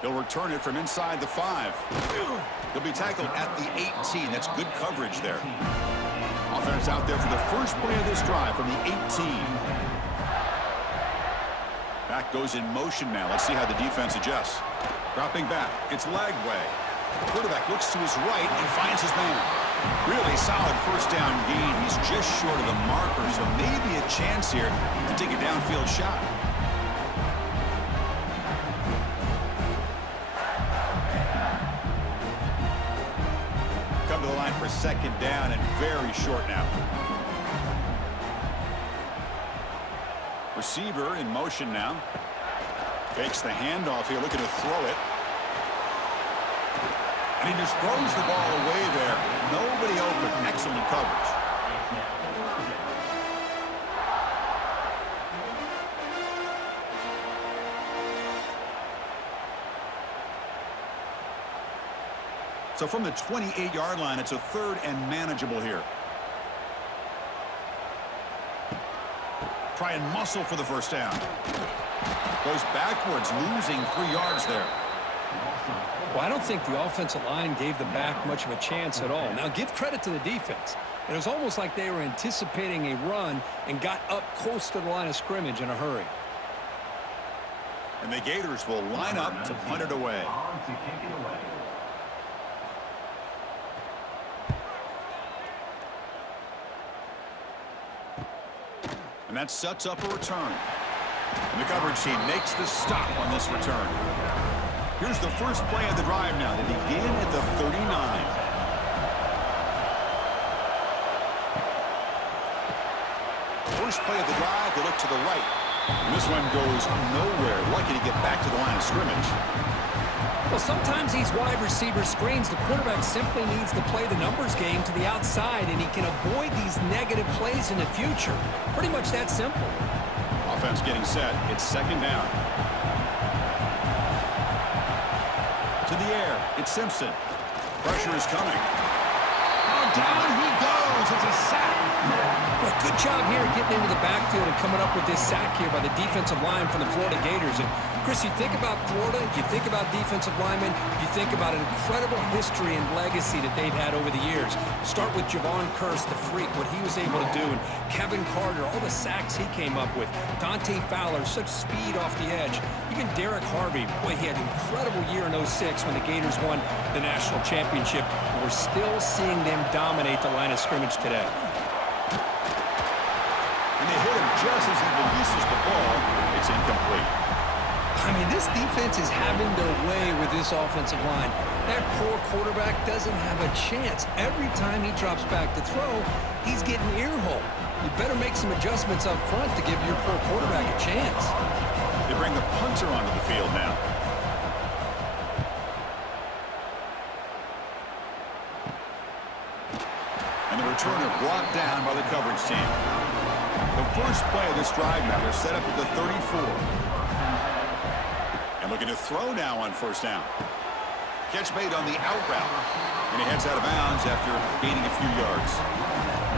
He'll return it from inside the 5. He'll be tackled at the 18. That's good coverage there. Offense out there for the first play of this drive from the 18. Back goes in motion now. Let's see how the defense adjusts. Dropping back. It's Lagway. Quarterback looks to his right and finds his man. Really solid first down gain. He's just short of the marker, so maybe a chance here to take a downfield shot. Come to the line for second down and very short now. Receiver in motion now. Fakes the handoff here, looking to throw it. And he just throws the ball away there. Nobody open. Excellent coverage. So from the 28-yard line, it's a 3rd and manageable here. Try and muscle for the first down. Goes backwards, losing 3 yards there. Well, I don't think the offensive line gave the back much of a chance at all. Now, give credit to the defense. It was almost like they were anticipating a run and got up close to the line of scrimmage in a hurry. And the Gators will line up to punt it away. And that sets up a return. And the coverage team makes the stop on this return. Here's the first play of the drive now. They begin at the 39. First play of the drive, they look to the right. And this one goes nowhere. Lucky to get back to the line of scrimmage. Well, sometimes these wide receiver screens, the quarterback simply needs to play the numbers game to the outside, and he can avoid these negative plays in the future. Pretty much that simple. Offense getting set. It's second down. To the air. It's Simpson. Pressure is coming. Oh, down he goes. It's a sack. Well, good job here getting into the backfield and coming up with this sack here by the defensive line from the Florida Gators. And Chris, you think about Florida, you think about defensive linemen, you think about an incredible history and legacy that they've had over the years. Start with Javon Curse, the freak, what he was able to do, and Kevin Carter, all the sacks he came up with. Dante Fowler, such speed off the edge. Even Derek Harvey, boy, he had an incredible year in 06 when the Gators won the national championship. And we're still seeing them dominate the line of scrimmage today. And they hit him just as he releases the ball. It's incomplete. I mean, this defense is having their way with this offensive line. That poor quarterback doesn't have a chance. Every time he drops back to throw, he's getting ear-hole. You better make some adjustments up front to give your poor quarterback a chance. They bring the punter onto the field now. And the returner brought down by the coverage team. The first play of this drive now, they're set up at the 34. And looking to throw now on first down. Catch made on the out route. And he heads out of bounds after gaining a few yards.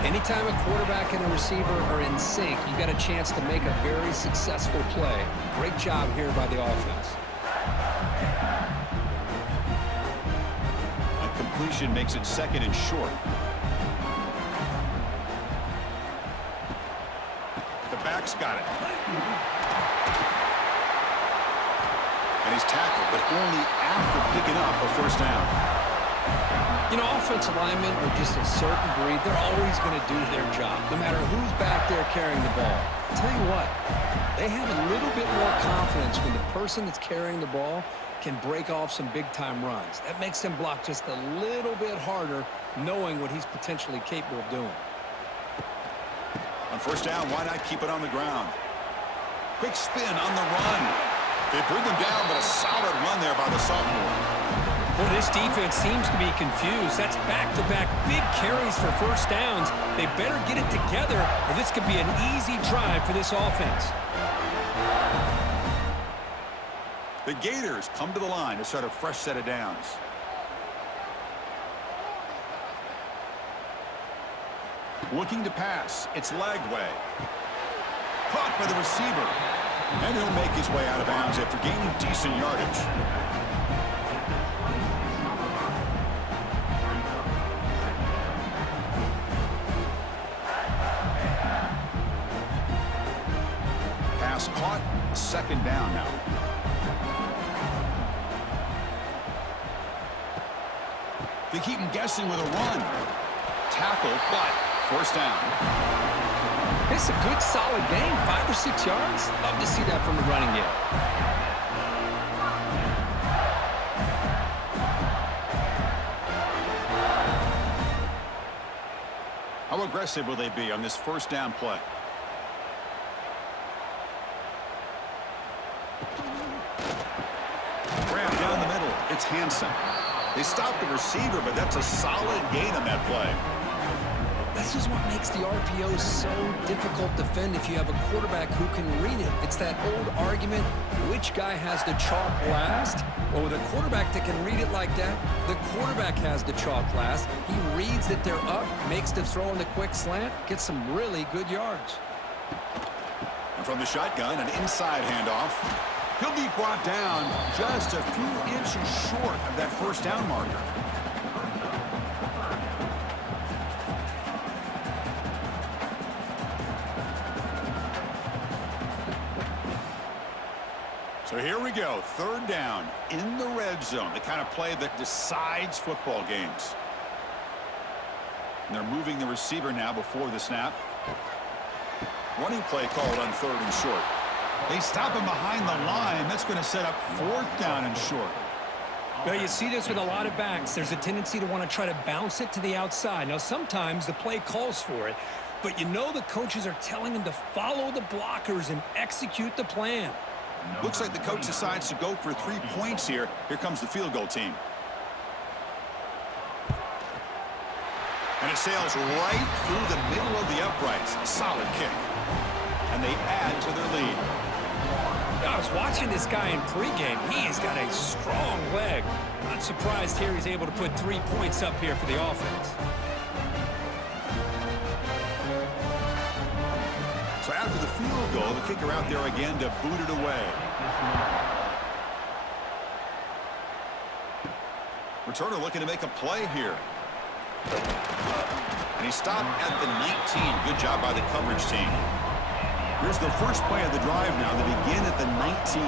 Anytime a quarterback and a receiver are in sync, you got a chance to make a very successful play. Great job here by the offense. A completion makes it second and short. The back's got it. And he's tackled, but only after picking up a first down. You know, offensive linemen are just a certain breed. They're always going to do their job, no matter who's back there carrying the ball. I'll tell you what, they have a little bit more confidence when the person that's carrying the ball can break off some big-time runs. That makes them block just a little bit harder, knowing what he's potentially capable of doing. On first down, why not keep it on the ground? Quick spin on the run. They bring him down, but a solid run there by the sophomore. Well, this defense seems to be confused. That's back-to-back big carries for first downs. They better get it together, or this could be an easy drive for this offense. The Gators come to the line to start a fresh set of downs. Looking to pass. It's Lagway. Caught by the receiver. And he'll make his way out of bounds after gaining decent yardage. pass caught. Second down now. They keep him guessing with a run. Tackle, but first down. It's a good, solid game. 5 or 6 yards. Love to see that from the running game. How aggressive will they be on this first down play? Grab down the middle. It's Hansen. They stopped the receiver, but that's a solid gain on that play. This is what makes the RPO so difficult to defend if you have a quarterback who can read it. It's that old argument, which guy has the chalk last? Well, with a quarterback that can read it like that, the quarterback has the chalk last. He reads that they're up, makes the throw in the quick slant, gets some really good yards. And from the shotgun, an inside handoff. He'll be brought down just a few inches short of that first down marker. So here we go, third down in the red zone, the kind of play that decides football games. And they're moving the receiver now before the snap. Running play called on third and short. They stop him behind the line. That's going to set up fourth down and short. Well, you see this with a lot of backs. There's a tendency to want to try to bounce it to the outside. Now, sometimes the play calls for it, but you know the coaches are telling them to follow the blockers and execute the plan. Looks like the coach decides to go for 3 points here. Here comes the field goal team. And it sails right through the middle of the uprights. A solid kick. And they add to their lead. I was watching this guy in pregame. He has got a strong leg. Not surprised here he's able to put 3 points up here for the offense. So after the field goal, the kicker out there again to boot it away. Returner looking to make a play here. And he stopped at the 19. Good job by the coverage team. Here's the first play of the drive now. They begin at the 19.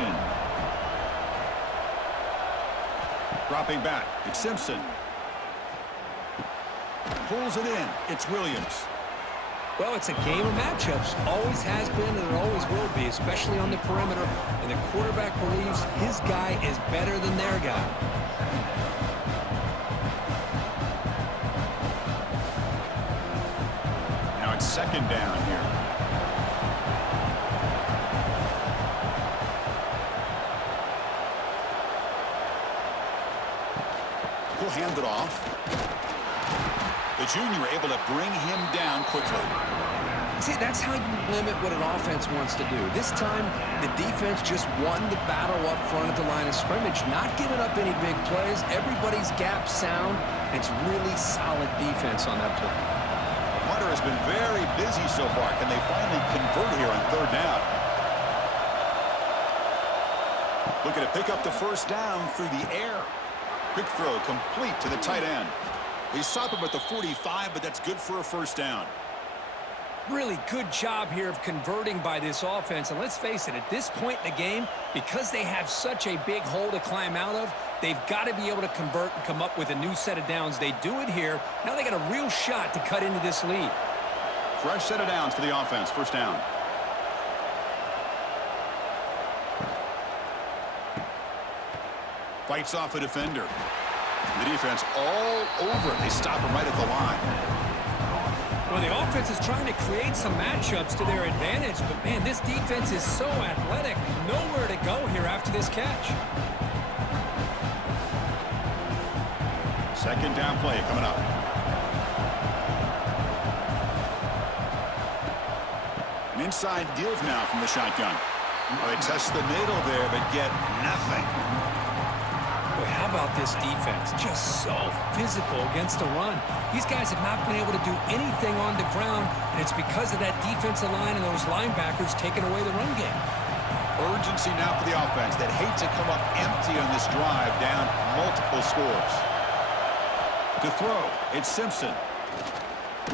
Dropping back. It's Simpson. Pulls it in. It's Williams. Well, it's a game of matchups. Always has been and it always will be, especially on the perimeter. And the quarterback believes his guy is better than their guy. Now it's second down here. He'll hand it off. The junior able to bring him down quickly. See, that's how you limit what an offense wants to do. This time, the defense just won the battle up front at the line of scrimmage, not giving up any big plays. Everybody's gap sound. It's really solid defense on that play. Hunter has been very busy so far. Can they finally convert here on third down? Looking to pick up the first down through the air. Quick throw complete to the tight end. They stop him at the 45, but that's good for a first down. Really good job here of converting by this offense. And let's face it, at this point in the game, because they have such a big hole to climb out of, they've got to be able to convert and come up with a new set of downs. They do it here. Now they got a real shot to cut into this lead. Fresh set of downs for the offense. First down. Fights off a defender. The defense all over it. They stop him right at the line. Well, the offense is trying to create some matchups to their advantage, but, man, this defense is so athletic. Nowhere to go here after this catch. Second down play coming up. An inside give now from the shotgun. Well, they test the middle there, but get nothing. Boy, how about this defense? Just so physical against the run. These guys have not been able to do anything on the ground, and it's because of that defensive line and those linebackers taking away the run game. Urgency now for the offense that hates to come up empty on this drive, down multiple scores. To throw, it's Simpson.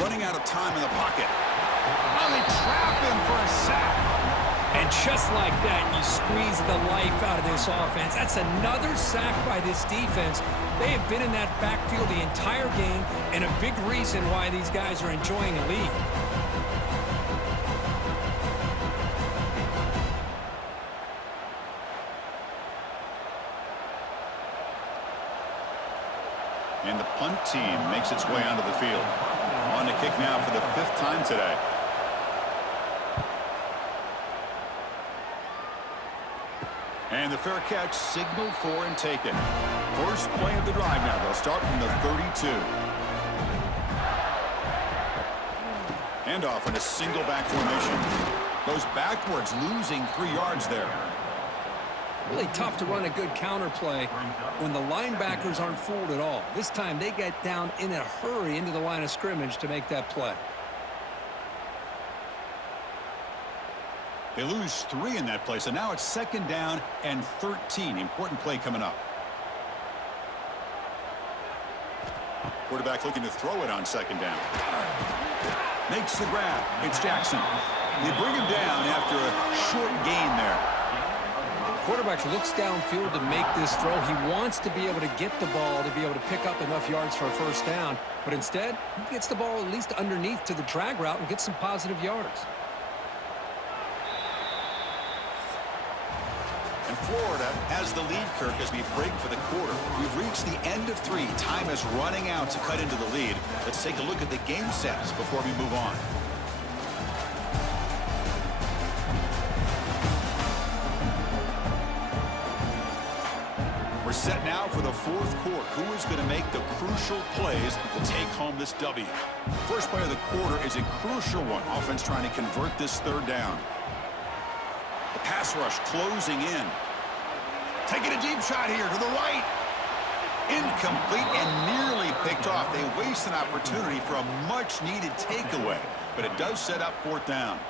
Running out of time in the pocket. Oh, they trap him for a sack. And just like that, you squeeze the life out of this offense. That's another sack by this defense. They have been in that backfield the entire game, and a big reason why these guys are enjoying a lead. And the punt team makes its way onto the field. On to kick now for the 5th time today. And the fair catch signaled for and taken. First play of the drive now. They'll start from the 32. Handoff in a single back formation. Goes backwards, losing 3 yards there. Really tough to run a good counter play when the linebackers aren't fooled at all. This time they get down in a hurry into the line of scrimmage to make that play. They lose 3 in that play, so now it's 2nd down and 13. Important play coming up. Quarterback looking to throw it on 2nd down. Makes the grab. It's Jackson. They bring him down after a short gain there. Quarterback looks downfield to make this throw. He wants to be able to get the ball to be able to pick up enough yards for a first down. But instead, he gets the ball at least underneath to the drag route and gets some positive yards. And Florida has the lead, Kirk, as we break for the quarter. We've reached the end of 3. Time is running out to cut into the lead. Let's take a look at the game sets before we move on. We're set now for the 4th quarter. Who is going to make the crucial plays to take home this W? First play of the quarter is a crucial one. Offense trying to convert this 3rd down. The pass rush closing in. Taking a deep shot here to the right. Incomplete and nearly picked off. They waste an opportunity for a much-needed takeaway, but it does set up 4th down.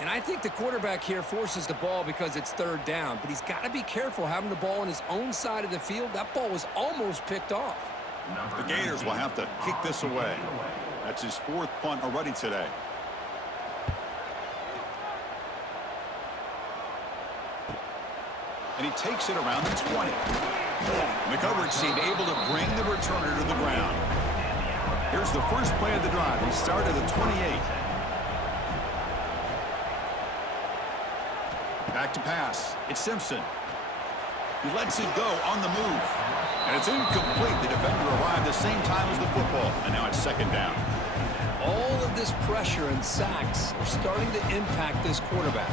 And I think the quarterback here forces the ball because it's 3rd down, but he's got to be careful having the ball on his own side of the field. That ball was almost picked off. The Gators will have to kick this away. That's his 4th punt already today. And he takes it around the 20. The coverage team able to bring the returner to the ground. Here's the first play of the drive. He started at the 28. Back to pass. It's Simpson. He lets it go on the move. And it's incomplete. The defender arrived the same time as the football. And now it's 2nd down. All of this pressure and sacks are starting to impact this quarterback.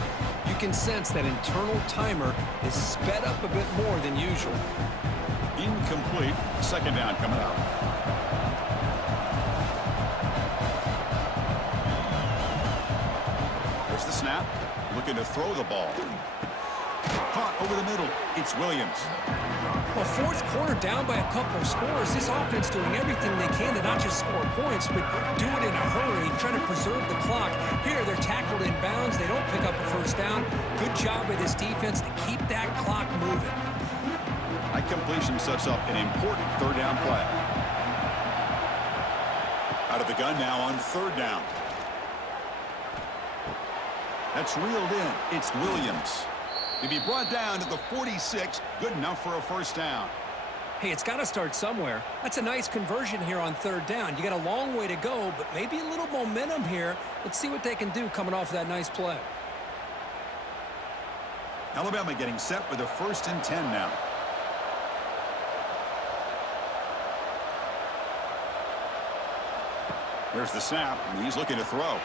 You can sense that internal timer is sped up a bit more than usual. Incomplete. 2nd down coming up. There's the snap. Looking to throw the ball. Caught over the middle. It's Williams. Well, 4th quarter down by a couple of scores. This offense doing everything they can to not just score points, but do it in a hurry, trying to preserve the clock. Here, they're tackled in bounds. They don't pick up a first down. Good job by this defense to keep that clock moving. That completion sets up an important 3rd down play. Out of the gun now on 3rd down. That's reeled in. It's Williams. To be brought down to the 46, good enough for a first down. Hey, it's got to start somewhere. That's a nice conversion here on 3rd down. You got a long way to go, but maybe a little momentum here. Let's see what they can do coming off that nice play. Alabama getting set for the 1st and 10 now. There's the snap, and he's looking to throw.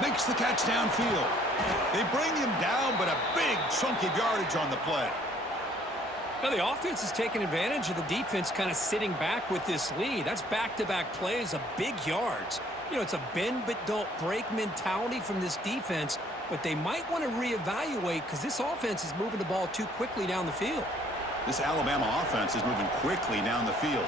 Makes the catch downfield. They bring him down, but a big chunk of yardage on the play. Now the offense is taking advantage of the defense kind of sitting back with this lead. That's back-to-back plays of big yards. You know, it's a bend but don't break mentality from this defense, but they might want to reevaluate because this offense is moving the ball too quickly down the field. This Alabama offense is moving quickly down the field.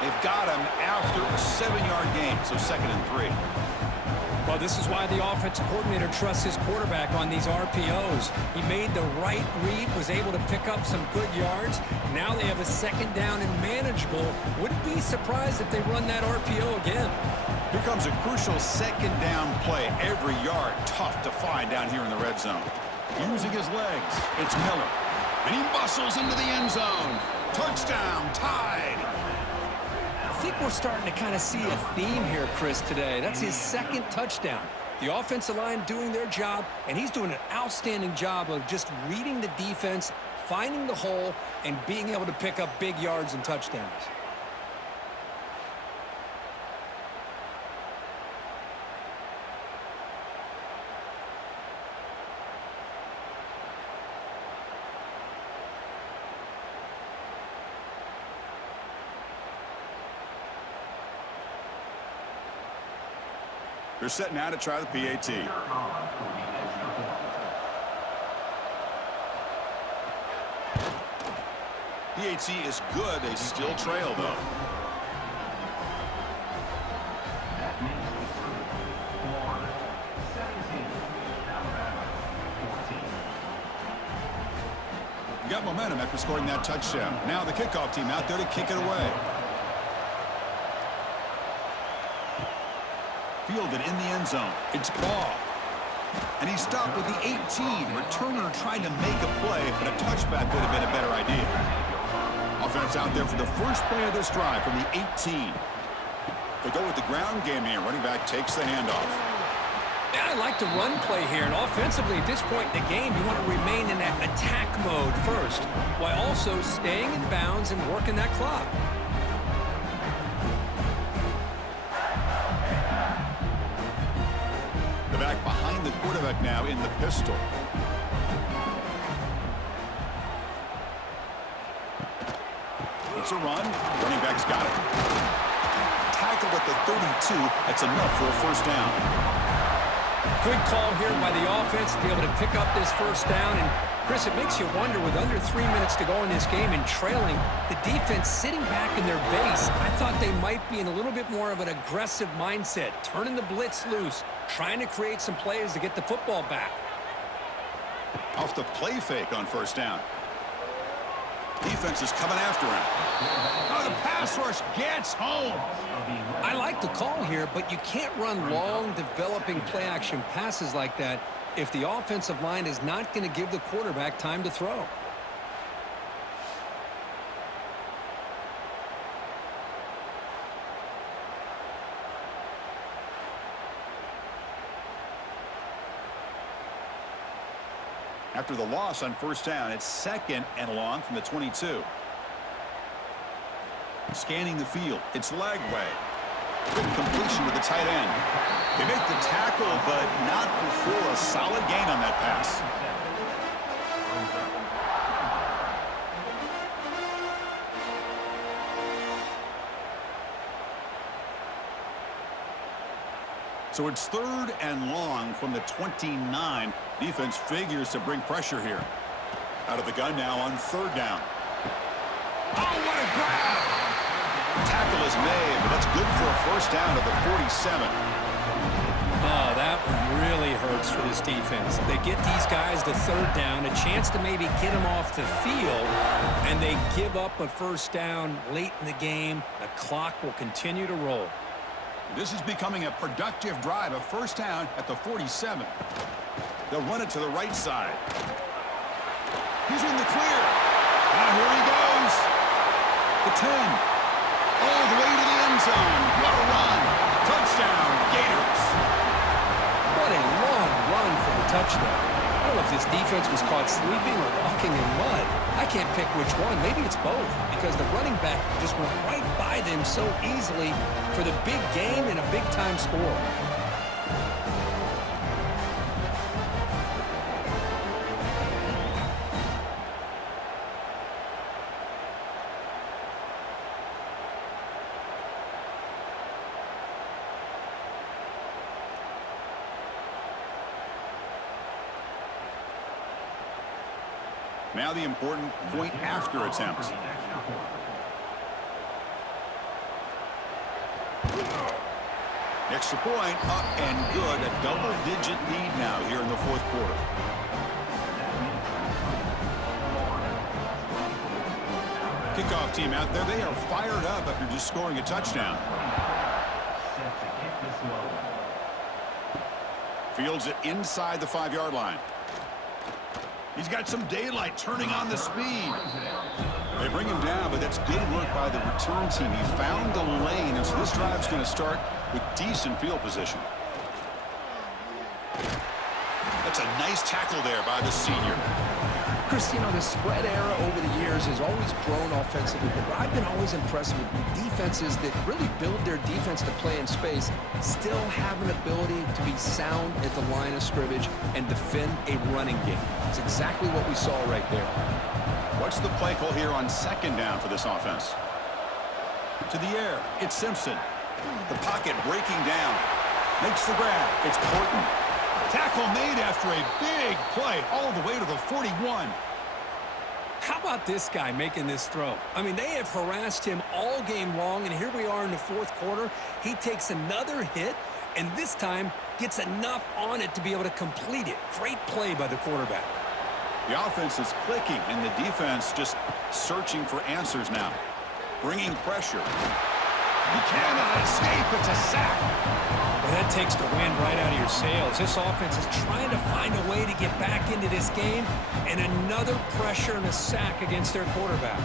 They've got him after a 7-yard gain, so 2nd and 3. Well, this is why the offensive coordinator trusts his quarterback on these RPOs. He made the right read, was able to pick up some good yards. Now they have a second down and manageable. Wouldn't be surprised if they run that RPO again. Here comes a crucial second down play. Every yard tough to find down here in the red zone. Using his legs, it's Miller. And he bustles into the end zone. Touchdown, tied. I think we're starting to kind of see a theme here, Chris, today. That's his second touchdown. The offensive line doing their job, and he's doing an outstanding job of just reading the defense, finding the hole, and being able to pick up big yards and touchdowns. They're set now to try the PAT. PAT is good. They still trail, though. Got momentum after scoring that touchdown. Now the kickoff team out there to kick it away. Fielded in the end zone. It's Ball. And he stopped with the 18. Returner trying to make a play, but a touchback would have been a better idea. Offense out there for the first play of this drive from the 18. They go with the ground game here. Running back takes the handoff. Yeah, I like the run play here. And offensively, at this point in the game, you want to remain in that attack mode first, while also staying in bounds and working that clock. Back behind the quarterback now in the pistol. It's a run. Running back's got it. Tackled at the 32. That's enough for a first down. Good call here by the offense to be able to pick up this first down. And, Chris, it makes you wonder, with under 3 minutes to go in this game and trailing, the defense sitting back in their base, I thought they might be in a little bit more of an aggressive mindset, turning the blitz loose, trying to create some plays to get the football back. Off the play fake on first down. Defense is coming after him. Oh, the pass rush gets home. I like the call here, but you can't run long, developing play-action passes like that if the offensive line is not going to give the quarterback time to throw. After the loss on first down, it's second and long from the 22. Scanning the field, it's Lagway. Good completion to the tight end. They make the tackle, but not before a solid gain on that pass. So it's third and long from the 29. Defense figures to bring pressure here. Out of the gun now on third down. Oh, what a grab! Tackle is made, but that's good for a first down at the 47. Oh, that one really hurts for this defense. They get these guys to third down, a chance to maybe get them off the field, and they give up a first down late in the game. The clock will continue to roll. This is becoming a productive drive, a first down at the 47. They'll run it to the right side. He's in the clear. Now here he goes. The 10. All the way to the end zone. What a run. Touchdown, Gators. What a long run for the touchdown. I don't know if this defense was caught sleeping or walking in mud. I can't pick which one. Maybe it's both, because the running back just went right by them so easily for the big game and a big-time score. Now the important point after attempt. Extra point, up and good. A double-digit lead now here in the fourth quarter. Kickoff team out there. They are fired up after just scoring a touchdown. Fields it inside the 5-yard line. He's got some daylight turning on the speed. They bring him down, but that's good work by the return team. He found the lane, and so this drive's going to start with decent field position. That's a nice tackle there by the senior. Chris, you know, the spread era over the years has always grown offensively, but I've been always impressed with defenses that really build their defense to play in space, still have an ability to be sound at the line of scrimmage and defend a running game. It's exactly what we saw right there. What's the play call here on second down for this offense? To the air, it's Simpson. The pocket breaking down. Makes the grab. It's Porton. Tackle made after a big play all the way to the 41. How about this guy making this throw? I mean, they have harassed him all game long, and here we are in the fourth quarter. He takes another hit, and this time gets enough on it to be able to complete it. Great play by the quarterback. The offense is clicking, and the defense just searching for answers now. Bringing pressure. He cannot escape. It's a sack. Well, that takes the wind right out of your sails. This offense is trying to find a way to get back into this game, and another pressure and a sack against their quarterback.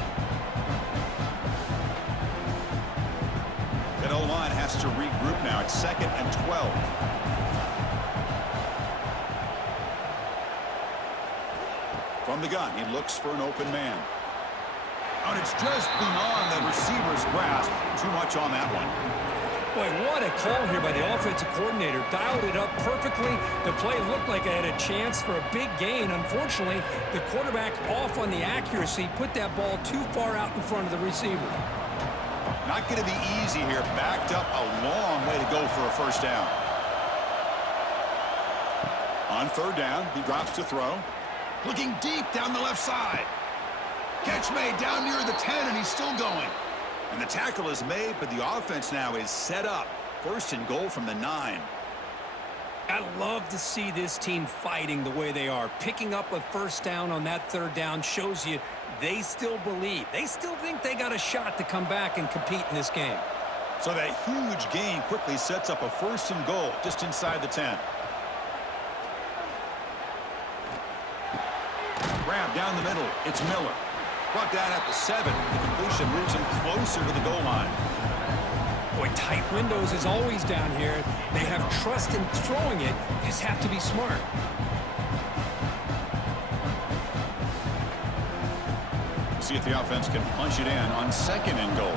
That O-line has to regroup now. It's 2nd and 12. From the gun, he looks for an open man. And it's just beyond the receiver's grasp. Too much on that one. Boy, what a call here by the offensive coordinator. Dialed it up perfectly. The play looked like it had a chance for a big gain. Unfortunately, the quarterback off on the accuracy, put that ball too far out in front of the receiver. Not going to be easy here. Backed up a long way to go for a first down. On third down, he drops to throw. Looking deep down the left side. Catch made down near the 10, and he's still going. And the tackle is made, but the offense now is set up. 1st and goal from the 9. I love to see this team fighting the way they are. Picking up a first down on that third down shows you they still believe. They still think they got a shot to come back and compete in this game. So that huge gain quickly sets up a 1st and goal just inside the 10. Grab down the middle. It's Miller. Brought down at the 7. The completion moves him closer to the goal line. Boy, tight windows is always down here. They have trust in throwing it. You just have to be smart. See if the offense can punch it in on 2nd and goal.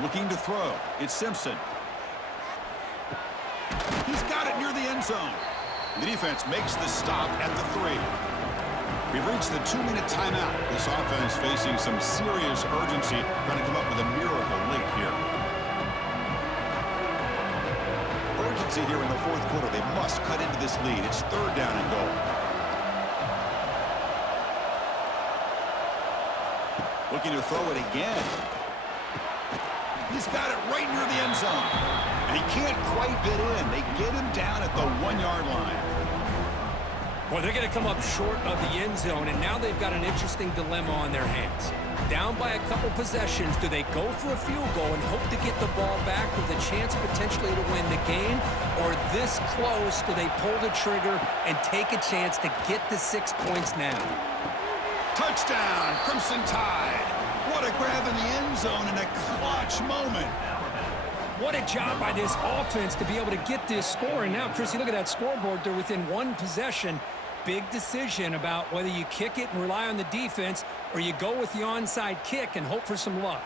Looking to throw. It's Simpson. He's got it near the end zone. The defense makes the stop at the 3. We've reached the 2-minute timeout. This offense facing some serious urgency, trying to come up with a miracle late here. Urgency here in the fourth quarter. They must cut into this lead. It's 3rd down and goal. Looking to throw it again. He's got it right near the end zone. And he can't quite get in. They get him down at the 1-yard line. Well, they're going to come up short of the end zone, and now they've got an interesting dilemma on their hands. Down by a couple possessions, do they go for a field goal and hope to get the ball back with a chance potentially to win the game? Or this close, do they pull the trigger and take a chance to get the 6 points now? Touchdown, Crimson Tide. What a grab in the end zone in a clutch moment. What a job by this offense to be able to get this score. And now, Chrissy, look at that scoreboard. They're within 1 possession. Big decision about whether you kick it and rely on the defense or you go with the onside kick and hope for some luck.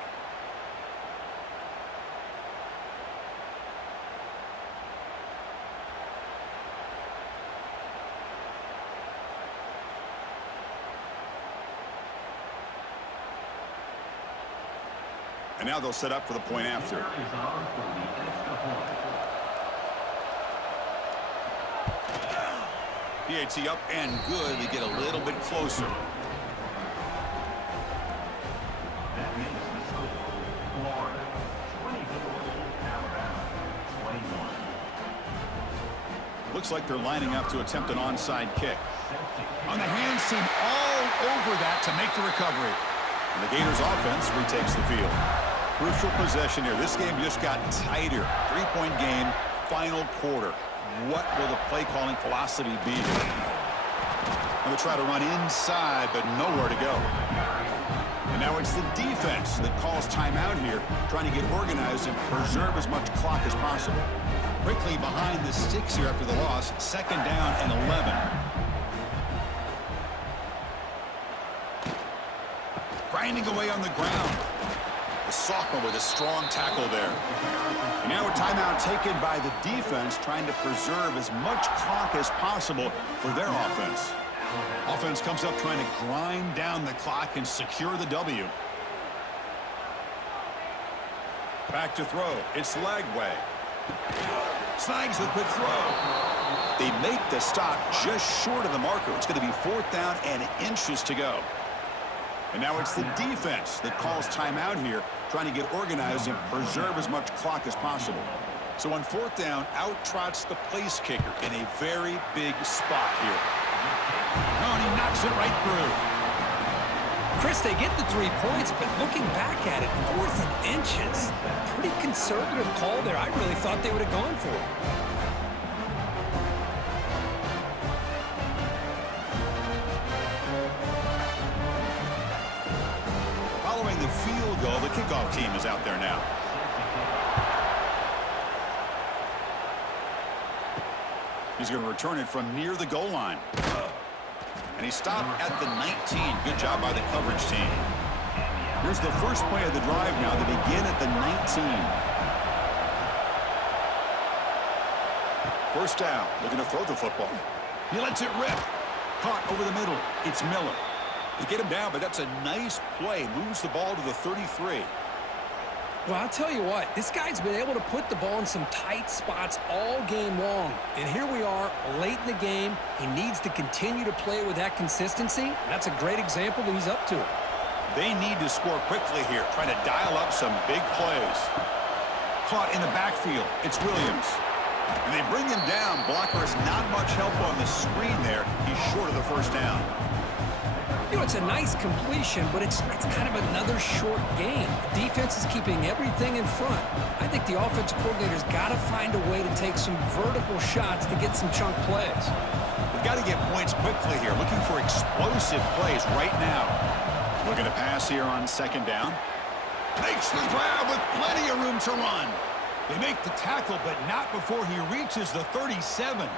And now they'll set up for the point after. PAT up and good. They get a little bit closer. Looks like they're lining up to attempt an onside kick. On the hands team all over that to make the recovery. And the Gators offense retakes the field. Crucial possession here. This game just got tighter. 3-point game, final quarter. What will the play calling philosophy be here? They'll try to run inside, but nowhere to go. And now it's the defense that calls timeout here, trying to get organized and preserve as much clock as possible. Quickly behind the sticks here after the loss. 2nd down and 11. Grinding away on the ground. The sophomore with a strong tackle there. And now a timeout taken by the defense, trying to preserve as much clock as possible for their offense. Offense comes up trying to grind down the clock and secure the W. Back to throw. It's Lagway. Snags the quick throw. They make the stop just short of the marker. It's going to be 4th down and inches to go. And now it's the defense that calls timeout here, trying to get organized and preserve as much clock as possible. So on 4th down, out trots the place kicker in a very big spot here. Oh, and he knocks it right through. Chris, they get the 3 points, but looking back at it, 4th and inches. Pretty conservative call there. I really thought they would have gone for it. Following the field goal, the kickoff team is out there now. He's going to return it from near the goal line. And he stopped at the 19. Good job by the coverage team. Here's the first play of the drive now. They begin at the 19. 1st down. Looking to throw the football. He lets it rip. Caught over the middle. It's Miller. They get him down, but that's a nice play. Moves the ball to the 33. Well, I'll tell you what, this guy's been able to put the ball in some tight spots all game long. And here we are, late in the game. He needs to continue to play with that consistency. That's a great example that he's up to it. They need to score quickly here, trying to dial up some big plays. Caught in the backfield. It's Williams. And they bring him down. Blocker has not much help on the screen there. He's short of the 1st down. You know, it's a nice completion, but it's kind of another short game. The defense is keeping everything in front. I think the offensive coordinator's got to find a way to take some vertical shots to get some chunk plays. They've got to get points quickly here, looking for explosive plays right now. Looking to pass here on 2nd down. Makes the grab with plenty of room to run. They make the tackle, but not before he reaches the 37.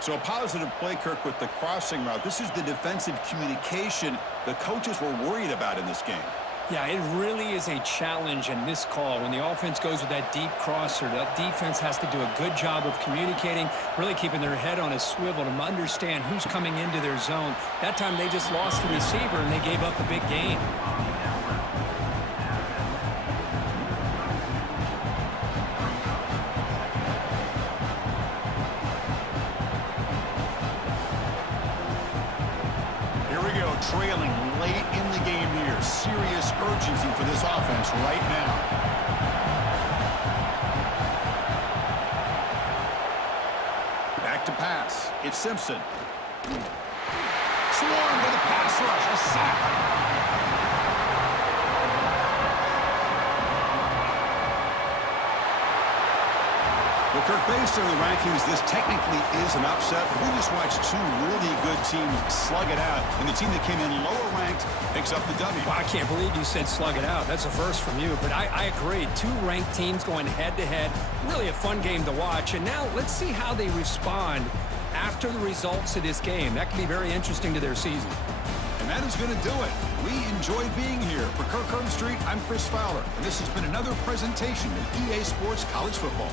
So a positive play, Kirk, with the crossing route. This is the defensive communication the coaches were worried about in this game. Yeah, it really is a challenge in this call. When the offense goes with that deep crosser, that defense has to do a good job of communicating, really keeping their head on a swivel to understand who's coming into their zone. That time they just lost the receiver and they gave up a big gain. Trailing late in the game here. Serious urgency for this offense right now. Back to pass. It's Simpson. Swarmed with a pass rush. A sack. Well, Kirk, based on the rankings, this technically is an upset. We just watched 2 really good teams slug it out, and the team that came in lower ranked picks up the W. Well, I can't believe you said slug it out. That's a first from you, but I agree. 2 ranked teams going head-to-head. Really a fun game to watch, and now let's see how they respond after the results of this game. That can be very interesting to their season. And that is going to do it. We enjoyed being here. For Kirk Herbstreit, I'm Chris Fowler, and this has been another presentation of EA Sports College Football.